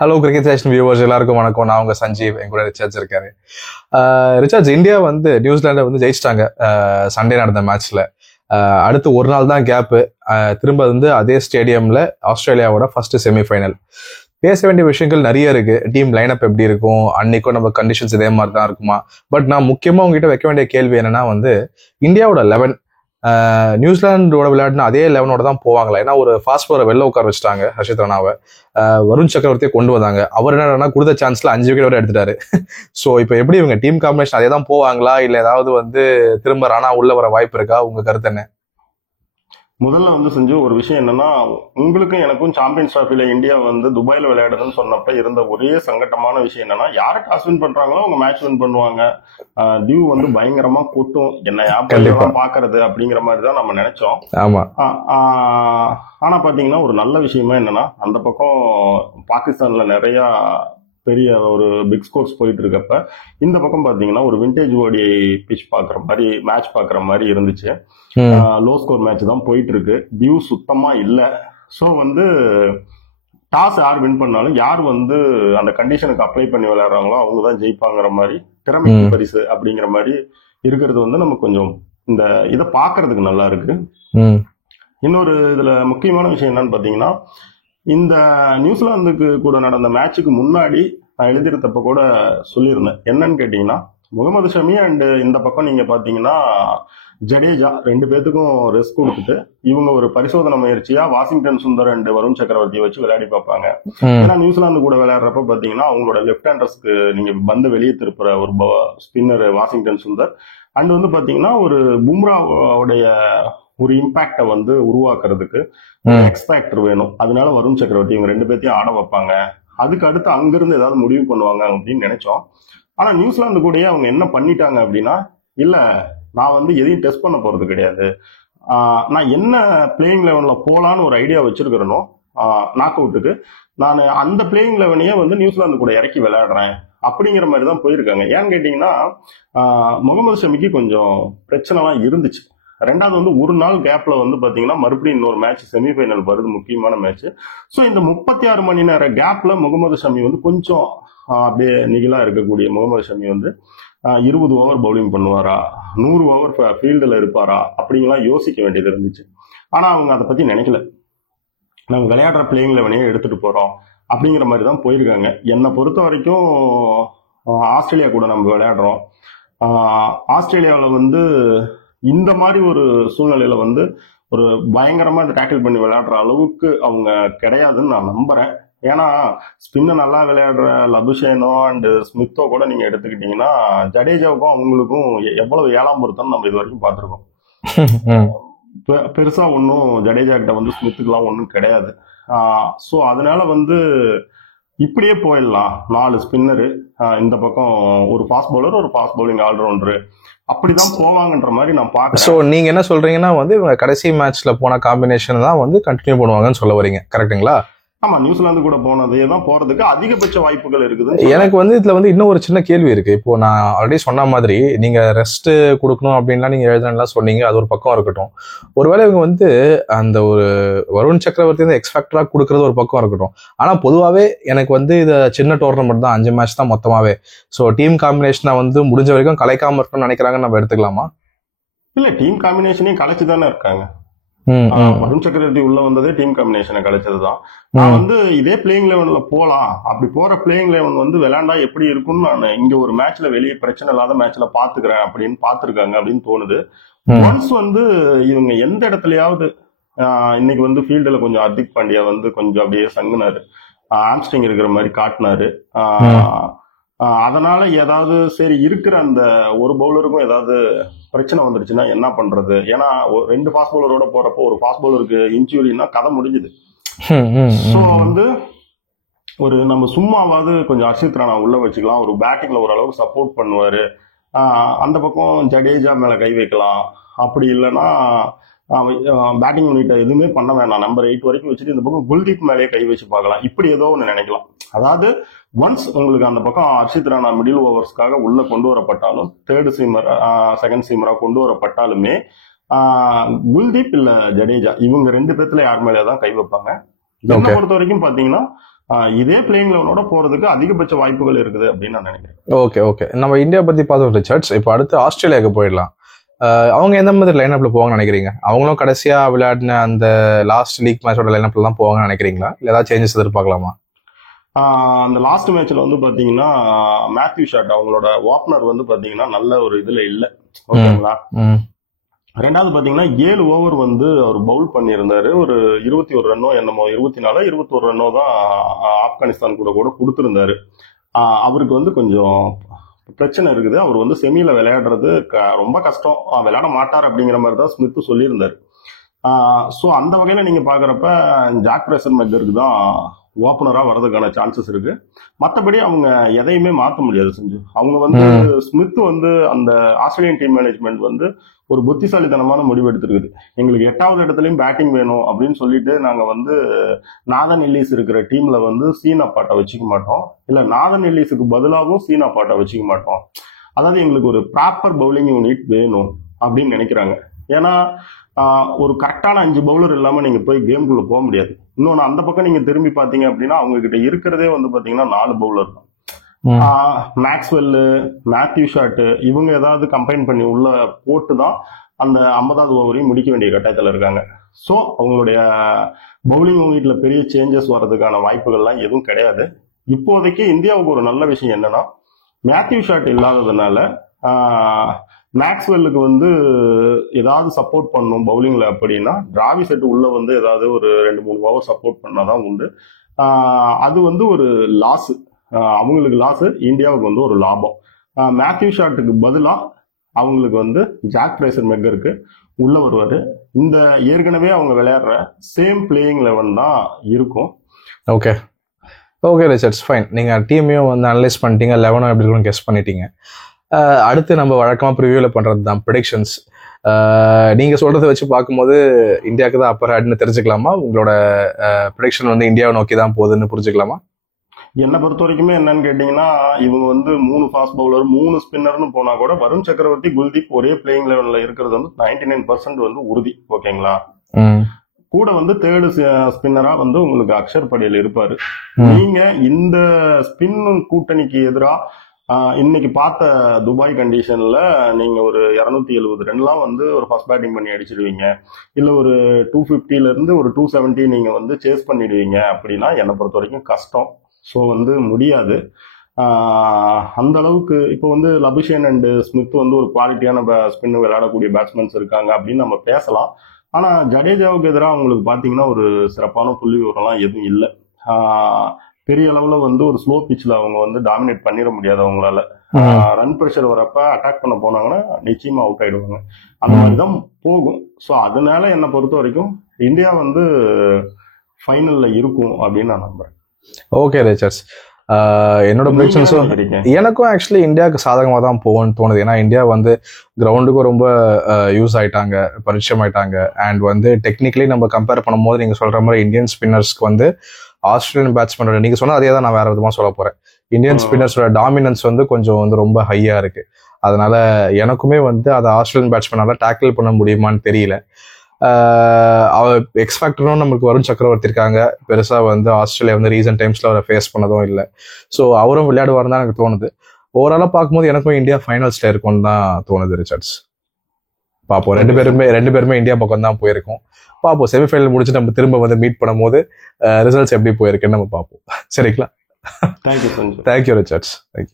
Hello cricket station viewers எல்லாருக்கும் வணக்கம். நான் உங்க சஞ்சீவ், என் கூட ரிச்சார்ஜ் இருக்காரு. ரிச்சார்ஜ், இந்தியா வந்து நியூசிலாண்டை வந்து ஜெயிச்சிட்டாங்க சண்டே நடந்த மேட்ச்ல. அடுத்து ஒரு நாள் தான் கேப்பு. திரும்ப வந்து அதே ஸ்டேடியம்ல ஆஸ்திரேலியாவோட ஃபர்ஸ்ட் செமிஃபைனல். பேச வேண்டிய விஷயங்கள் நிறைய இருக்கு. டீம் லைனப் எப்படி இருக்கும், அன்னைக்கும் நம்ம கண்டிஷன்ஸ் இதே மாதிரி தான் இருக்குமா? பட் நான் முக்கியமா உங்ககிட்ட வைக்க வேண்டிய கேள்வி என்னன்னா வந்து இந்தியாவோட 11 நியூசிலாண்டோட விளையாடினா அதே 11ஓட தான் போவாங்களா? ஏன்னா ஒரு ஃபாஸ்ட் பவுலரை வெளில உட்கார வச்சுட்டாங்க, ஹர்ஷித் ராணாவை. வருண் சக்கரவர்த்தியை கொண்டு வந்தாங்க. அவர் என்னன்னா கொடுத்த சான்ஸ்ல 5 விக்கெட் வரை எடுத்துட்டாரு. ஸோ இப்போ எப்படி இவங்க டீம் காம்பினேஷன் அதே தான் போவாங்களா, இல்ல ஏதாவது வந்து திரும்ப ராணா உள்ள வர வாய்ப்பு இருக்கா? உங்க கருத்து என்ன? முதல்ல வந்து செஞ்சு ஒரு விஷயம் என்னன்னா, உங்களுக்கும் எனக்கும் சாம்பியன்ஸ் டிராஃபில இந்தியா வந்து துபாயில விளையாடுதுன்னு சொன்னப்ப இருந்த ஒரே சங்கட்டமான விஷயம் என்னன்னா, யாரை டாஸ் வின் பண்றாங்களோ அவங்க மேட்ச் வின் பண்ணுவாங்க. டியூ வந்து பயங்கரமா கொட்டும், என்ன யாப்பெல்லாம் பாக்குறது அப்படிங்கிற மாதிரி தான் நம்ம நினைச்சோம். ஆமா. ஆனா பாத்தீங்கன்னா ஒரு நல்ல விஷயமா என்னன்னா, அந்த பக்கம் பாகிஸ்தான்ல நிறைய பெரிய ஒரு பிக் ஸ்கோர்ஸ் போயிட்டு இருக்கப்ப இந்த பக்கம் பாத்தீங்கன்னா ஒரு விண்டேஜ் ஓடி பிச் பாக்குற மாதிரி மேட்ச் பாக்குற மாதிரி இருந்துச்சு. லோ ஸ்கோர் மேட்ச் தான் போயிட்டு இருக்கு. டியூ சுத்தமா இல்லை. ஸோ வந்து டாஸ் யார் வின் பண்ணாலும் யார் வந்து அந்த கண்டிஷனுக்கு அப்ளை பண்ணி விளையாடுறாங்களோ அவங்க தான் ஜெயிப்பாங்கிற மாதிரி, திறமைக்கு பரிசு அப்படிங்கிற மாதிரி இருக்கிறது வந்து நமக்கு கொஞ்சம் இந்த இதை பாக்குறதுக்கு நல்லா இருக்கு. இன்னொரு இதுல முக்கியமான விஷயம் என்னன்னு பாத்தீங்கன்னா, இந்த நியூசிலாந்துக்கு கூட நடந்த மேட்சுக்கு முன்னாடி நான் எழுதியிருந்தப்ப கூட சொல்லியிருந்தேன். என்னன்னு கேட்டீங்கன்னா, முகமது ஷமி அண்ட் இந்த பக்கம் நீங்க பாத்தீங்கன்னா ஜடேஜா ரெண்டு பேத்துக்கும் ரெஸ்ட் கொடுத்துட்டு இவங்க ஒரு பரிசோதனை முயற்சியா வாஷிங்டன் சுந்தர் அண்ட் வருண் சக்கரவர்த்தியை வச்சு விளையாடி பார்ப்பாங்க. ஏன்னா நியூசிலாந்து கூட விளையாடுறப்ப பாத்தீங்கன்னா அவங்களோட லெப்ட் ஹேண்டர்ஸ்க்கு நீங்க பந்து வெளியே திருப்புற ஒரு ஸ்பின்னர் வாஷிங்டன் சுந்தர் அண்ட் வந்து பாத்தீங்கன்னா ஒரு பும்ராவுடைய ஒரு இம்பாக்டை வந்து உருவாக்குறதுக்கு எக்ஸ்பேக்டர் வேணும். அதனால வருண் சக்கரவர்த்தி இவங்க ரெண்டு பேர்த்தையும் ஆட வைப்பாங்க. அதுக்கு அடுத்து அங்கிருந்து ஏதாவது முடிவு பண்ணுவாங்க அப்படின்னு நினைச்சோம். ஆனா நியூசிலாந்து கூடயே அவங்க என்ன பண்ணிட்டாங்க அப்படின்னா, இல்ல நான் வந்து எதையும் டெஸ்ட் பண்ண போறது கிடையாது, நான் என்ன பிளேயிங் லெவன்ல போலான்னு ஒரு ஐடியா வச்சிருக்கிறனோ நாக் அவுட்டுக்கு, நான் அந்த பிளேயிங் லெவனையே வந்து நியூசிலாந்து கூட இறக்கி விளையாடுறேன் அப்படிங்கிற மாதிரி தான் போயிருக்காங்க. ஏன்னு கேட்டீங்கன்னா, முகமது ஷமிக்கு கொஞ்சம் பிரச்சனைலாம் இருந்துச்சு. ரெண்டாவது வந்து ஒரு நாள் கேப்ல வந்து பாத்தீங்கன்னா மறுபடியும் இன்னொரு மேட்ச் செமிஃபைனல் வருது, முக்கியமான மேட்ச். ஸோ இந்த 36 மணி நேர கேப்ல முகமது ஷமி வந்து கொஞ்சம் அப்படியே நிகழா இருக்கக்கூடிய முகமது ஷமி வந்து 20 ஓவர் பவுலிங் பண்ணுவாரா, 100 ஓவர் ஃபீல்டில் இருப்பாரா அப்படிங்கலாம் யோசிக்க வேண்டியது இருந்துச்சு. ஆனா அவங்க அதை பத்தி நினைக்கல. நாங்க விளையாடுற பிளேயிங் லெவனையே எடுத்துட்டு போறோம் அப்படிங்கிற மாதிரி தான் போயிருக்காங்க. என்னை பொறுத்த வரைக்கும் ஆஸ்திரேலியா கூட நம்ம விளையாடுறோம். ஆஸ்திரேலியாவில் வந்து இந்த மாதிரி ஒரு சூழ்நிலையில வந்து ஒரு பயங்கரமா டேக்கிள் பண்ணி விளையாடுற அளவுக்கு அவங்க கிடையாதுன்னு நான் நம்புறேன். ஏன்னா ஸ்பின்ன நல்லா விளையாடுற லபுஷேனோ அண்ட் ஸ்மித்தோ கூட நீங்க எடுத்துக்கிட்டீங்கன்னா ஜடேஜாவுக்கும் அவங்களுக்கும் எவ்வளவு 7ஆம் பொருத்தம் நம்ம இது வரைக்கும் பார்த்துருக்கோம். பெருசா ஒன்றும் ஜடேஜா கிட்ட வந்து ஸ்மித்துக்குலாம் ஒன்றும் கிடையாது. ஸோ அதனால வந்து இப்படியே போயிடலாம். 4 ஸ்பின்னரு, இந்த பக்கம் ஒரு ஃபாஸ்ட் பவுலர், ஒரு ஃபாஸ்ட் பவுலிங் ஆல்ரவுண்டரு, அப்படிதான் போவாங்கன்ற மாதிரி நான் பாக்குறேன். சோ நீங்க என்ன சொல்றீங்கன்னா வந்து இவங்க கடைசி மேட்ச்ல போன காம்பினேஷன் தான் வந்து கண்டினியூ பண்ணுவாங்கன்னு சொல்ல வரீங்க, கரெக்ட்டுங்களா? ஆமா, நியூசிலாந்து கூட போனதே தான் போறதுக்கு அதிகபட்ச வாய்ப்புகள் இருக்குது. எனக்கு வந்து இதுல வந்து இன்னும் ஒரு சின்ன கேள்வி இருக்கு. இப்போ நான் ஆல்ரெடி சொன்ன மாதிரி நீங்க ரெஸ்ட் கொடுக்கணும் அப்படின்லாம் நீங்க எழுதலாம் சொன்னீங்க, அது ஒரு பக்கம் இருக்கட்டும். ஒருவேளை இவங்க வந்து அந்த ஒரு வருண் சக்கரவர்த்தி வந்து எக்ஸ்பெக்டரா கொடுக்கறது ஒரு பக்கம் இருக்கட்டும். ஆனா பொதுவாவே எனக்கு வந்து இது சின்ன டோர்னமெண்ட் தான், 5 மேட்ச் தான் மொத்தமாவே. ஸோ டீம் காம்பினேஷனை வந்து முடிஞ்ச வரைக்கும் கலைக்காம இருக்கணும்னு நினைக்கிறாங்கன்னு நம்ம எடுத்துக்கலாமா? இல்ல, டீம் காம்பினேஷனையும் கலைச்சு தானே இருக்காங்க. வருண் சக்கரவர்த்தி உள்ள வந்ததே டீம் காம்பினேஷனை கழிச்சதுதான். நான் வந்து இதே பிளேயிங் லெவன்ல போலாம், அப்படி போற பிளேயிங் லெவன் வந்து விளையாண்டா எப்படி இருக்கும்னு நான் இங்க ஒரு மேட்ச்ல வெளியே பிரச்சனை இல்லாத மேட்ச்ல பாத்துக்கிறேன் அப்படின்னு பாத்துருக்காங்க அப்படின்னு தோணுது. ஒன்ஸ் வந்து இவங்க எந்த இடத்துலயாவது இன்னைக்கு வந்து ஃபீல்டுல கொஞ்சம் ஹர்திக் பாண்டியா வந்து கொஞ்சம் அப்படியே சங்குனாரு, ஆம்ஸ்டிங் இருக்கிற மாதிரி காட்டினாரு. அதனால ஏதாவது சரி இருக்கிற அந்த ஒரு பவுலருக்கும் ஏதாவது பிரச்சனை வந்துருச்சுன்னா என்ன பண்றது? ஏன்னா 2 ஃபாஸ்ட் பவுலரோட போறப்போ ஒரு ஃபாஸ்ட் பவுலருக்கு இன்ஜூரினா கதை முடிஞ்சுது. ஸோ வந்து ஒரு நம்ம சும்மாவாவது கொஞ்சம் ஹர்ஷித் ராணா உள்ள வச்சுக்கலாம், ஒரு பேட்டிங்ல ஓரளவுக்கு சப்போர்ட் பண்ணுவாரு. அந்த பக்கம் ஜடேஜா மேல கை வைக்கலாம். அப்படி இல்லைன்னா பேட்டிங் யூனிட்டை எதுவுமே பண்ண வேணாம், நம்பர் 8 வரைக்கும் வச்சுட்டு இந்த பக்கம் குல்தீப் மேலேயே கை வச்சு பார்க்கலாம். இப்படி ஏதோ ஒன்று நினைக்கலாம். அதாவது ஒன்ஸ் உங்களுக்கு அந்த பக்கம் ஹர்ஷித் ராணா மிடில் ஓவர்ஸ்க்காக உள்ள கொண்டு வரப்பட்டாலும், தேர்ட் சீமரா செகண்ட் சீமரா கொண்டு வரப்பட்டாலுமே குல்தீப் இல்ல ஜடேஜா இவங்க 2 பேர்த்துல யார் மேலேதான் கை வைப்பாங்க. என்ன பொறுத்த வரைக்கும் பாத்தீங்கன்னா இதே பிளேயிங் லெவனோட போறதுக்கு அதிகபட்ச வாய்ப்புகள் இருக்குது அப்படின்னு நான் நினைக்கிறேன். ஓகே ஓகே, நம்ம இந்தியா பத்தி பார்த்தோம் ரிச்சர்ட்ஸ். இப்போ அடுத்து ஆஸ்திரேலியாவுக்கு போயிடலாம். அவங்க எந்த மாதிரி லைனப்ல போவாங்கன்னு நினைக்கிறீங்க? அவங்களும் கடைசியா விளையாடின அந்த லாஸ்ட் லீக் மேட்சோட லைனப்ல தான் போவாங்கன்னு நினைக்கிறீங்களா, இல்லை ஏதாவது சேஞ்சஸ் எதிர்பார்க்கலாமா? அந்த லாஸ்ட் மேட்ச்ல வந்து பாத்தீங்கன்னா மேத்யூ ஷாட் அவங்களோட ஓப்பனர் வந்து பாத்தீங்கன்னா நல்ல ஒரு இதுல இல்ல, ஓகேங்களா. ரெண்டாவது பாத்தீங்கன்னா 7 ஓவர் வந்து அவர் பவுல் பண்ணியிருந்தாரு. ஒரு 21 ரன்னோ என்னமோ 24 21 ரன்னோ தான் ஆப்கானிஸ்தான் கூட கொடுத்திருந்தாரு. அவருக்கு வந்து கொஞ்சம் பிரச்சனை இருக்குது. அவர் வந்து செமியில விளையாடுறது ரொம்ப கஷ்டம், விளையாட மாட்டார் அப்படிங்கிற மாதிரி தான் ஸ்மித் சொல்லியிருந்தாரு. ஸோ அந்த வகையில நீங்க பாக்குறப்ப ஜாக் பிரேசன் மெக்கருக்கு தான் ஓப்பனரா வர்றதுக்கான சான்சஸ் இருக்கு. மற்றபடி அவங்க எதையுமே மாற்ற முடியாது செஞ்சு. அவங்க வந்து ஸ்மித் வந்து அந்த ஆஸ்திரேலியன் டீம் மேனேஜ்மெண்ட் வந்து ஒரு புத்திசாலித்தனமான முடிவு எடுத்திருக்குது. எங்களுக்கு 8வது இடத்துலயும் பேட்டிங் வேணும் அப்படின்னு சொல்லிட்டு நாங்க வந்து நாதன் எல்லிஸ் இருக்கிற டீம்ல வந்து சீனா பாட்டை வச்சுக்க மாட்டோம், இல்ல நாதன் எல்லிஸுக்கு பதிலாகவும் சீனா பாட்டை வச்சுக்க மாட்டோம். அதாவது எங்களுக்கு ஒரு ப்ராப்பர் பவுலிங் யூனிட் வேணும் அப்படின்னு நினைக்கிறாங்க. ஏன்னா ஒரு கரெக்டான 5 பவுலர் இல்லாம நீங்க போய் கேம்குள்ள போக முடியாது. இன்னொன்னு அந்த பக்கம் நீங்க திரும்பி பாத்தீங்க அப்படின்னா அவங்க கிட்ட இருக்கிறதே வந்து பாத்தீங்கன்னா 4 பவுலர் தான். மேக்ஸ்வெல், மேத்யூ ஷாட் இவங்க ஏதாவது கம்பைன் பண்ணி உள்ள போட்டு தான் அந்த 50வது ஓவரையும் முடிக்க வேண்டிய கட்டாயத்தில் இருக்காங்க. ஸோ அவங்களுடைய பவுலிங் யூனிட்ல பெரிய சேஞ்சஸ் வர்றதுக்கான வாய்ப்புகள்லாம் எதுவும் கிடையாது. இப்போதைக்கு இந்தியாவுக்கு ஒரு நல்ல விஷயம் என்னன்னா மேத்யூ ஷாட் இல்லாததுனால மேக்ஸ்வெல்லுக்கு வந்து ஏதாவது சப்போர்ட் பண்ணும் பவுலிங்ல அப்படின்னா டிராவி செட் உள்ள வந்து ஏதாவது ஒரு 2-3 ஓவர் சப்போர்ட் பண்ணாதான் உண்டு. அது வந்து ஒரு லாஸ், அவங்களுக்கு லாஸ், இந்தியாவுக்கு வந்து ஒரு லாபம். மேத்யூ ஷாட்டுக்கு பதிலா அவங்களுக்கு வந்து ஜாக் பிரேசன் மெக்கருக்கு உள்ள வருவாரு. இந்த ஏற்கனவே அவங்க விளையாடுற சேம் பிளேயிங் லெவன் தான் இருக்கும். Okay okay Richards, fine. நீங்கள் டீமையும் வந்து அனலைஸ் பண்ணிட்டீங்க, 11 எப்படி இருக்குன்னு கெஸ் பண்ணிட்டீங்க. அடுத்து நம்ம வழக்கமாக ப்ரிவியூவில் பண்ணுறது தான் ப்ரெடிக்ஷன்ஸ். நீங்கள் சொல்கிறத வச்சு பார்க்கும்போது இந்தியாவுக்கு தான் அப்பர் ஹேட்னு தெரிஞ்சுக்கலாமா? உங்களோட ப்ரெடிக்ஷன் வந்து இந்தியாவை நோக்கி தான் போகுதுன்னு புரிஞ்சுக்கலாமா? என்னை பொறுத்த வரைக்குமே என்னன்னு கேட்டீங்கன்னா இவங்க வந்து 3 ஃபாஸ்ட் பவுலர் 3 ஸ்பின்னர்னு போனா கூட வருண் சக்கரவர்த்தி, குல்தீப் ஒரே பிளேயிங் லெவல்ல இருக்கிறது வந்து 99% வந்து உறுதி, ஓகேங்களா. கூட வந்து 3rd ஸ்பின்னரா வந்து உங்களுக்கு அக்ஷர் படேல் இருப்பாரு. நீங்க இந்த ஸ்பின் கூட்டணிக்கு எதிரா இன்னைக்கு பார்த்த துபாய் கண்டிஷன்ல நீங்க ஒரு 270 ரன்லாம் வந்து ஒரு ஃபர்ஸ்ட் பேட்டிங் பண்ணி அடிச்சிடுவீங்க, இல்ல ஒரு 250ல இருந்து ஒரு 270 நீங்க வந்து சேஸ் பண்ணிடுவீங்க அப்படின்னா என்னை பொறுத்த வரைக்கும் கஷ்டம். ஸோ வந்து முடியாது. அந்த அளவுக்கு இப்போ வந்து லபுஷேன் அண்ட் ஸ்மித் வந்து ஒரு குவாலிட்டியான ஸ்பின் விளையாடக்கூடிய பேட்ஸ்மேன்ஸ் இருக்காங்க அப்படின்னு நம்ம பேசலாம். ஆனா ஜடேஜாவுக்கு எதிராக அவங்களுக்கு பாத்தீங்கன்னா ஒரு சிறப்பான புள்ளி விவரம்லாம் எதுவும் இல்லை. பெரிய அளவுல வந்து ஒரு ஸ்லோ பிட்ச்ல அவங்க வந்து டாமினேட் பண்ணிட முடியாது. அவங்களால ரன் பிரஷர் வரப்ப அட்டாக் பண்ண போனாங்கன்னா நிச்சயமா அவுட் ஆயிடுவாங்க. அந்த மாதிரிதான் போகும். ஸோ அதனால என்னை பொறுத்த வரைக்கும் இந்தியா வந்து ஃபைனல்ல இருக்கும் அப்படின்னு நான் நம்புறேன். ஓகே ரிச்சர்ட்ஸ், என்னோட ப்ரெடிக்ஷன்ஸும் எனக்கும் ஆக்சுவலி இந்தியாவுக்கு சாதகமாக தான் போகும்னு தோணுது. ஏன்னா இந்தியா வந்து கிரவுண்டுக்கும் ரொம்ப யூஸ் ஆயிட்டாங்க, பரிச்சயம் ஆயிட்டாங்க. அண்ட் வந்து டெக்னிக்கலி நம்ம கம்பேர் பண்ணும்போது நீங்கள் சொல்ற மாதிரி இந்தியன் ஸ்பின்னர்ஸ்க்கு வந்து ஆஸ்திரேலியன் பேட்ஸ்மேனோட நீங்க சொன்ன அதே தான் நான் வேற விதமா சொல்ல போறேன். இந்தியன் ஸ்பின்னர்ஸோட டாமினன்ஸ் வந்து கொஞ்சம் வந்து ரொம்ப ஹையா இருக்கு. அதனால எனக்குமே வந்து அதை ஆஸ்திரேலியன் பேட்ஸ்மேனால டேக்கிள் பண்ண முடியுமான்னு தெரியல. எக்ஸ்பேக்டரும் நம்மளுக்கு வருண் சக்கரவர்த்தி இருக்காங்க. பெருசா வந்து ஆஸ்திரேலியா வந்து ரீசன்ட் டைம்ஸ்ல அவரை ஃபேஸ் பண்ணதும் இல்லை. ஸோ அவரும் விளையாடுவாருன்னு தான் எனக்கு தோணுது. ஓவராலா பார்க்கும்போது எனக்கும் இந்தியா ஃபைனல்ஸ்ல இருக்கும்னு தான் தோணுது ரிச்சர்ட்ஸ். பார்ப்போம். ரெண்டு பேருமே இந்தியா பக்கம் தான் போயிருக்கோம். பார்ப்போம், செமிஃபைனல் முடிச்சு நம்ம திரும்ப வந்து மீட் பண்ணும் போது ரிசல்ட்ஸ் எப்படி போயிருக்குன்னு நம்ம பார்ப்போம். சரிங்களா? Thank you thank you Richards. தேங்க்யூ.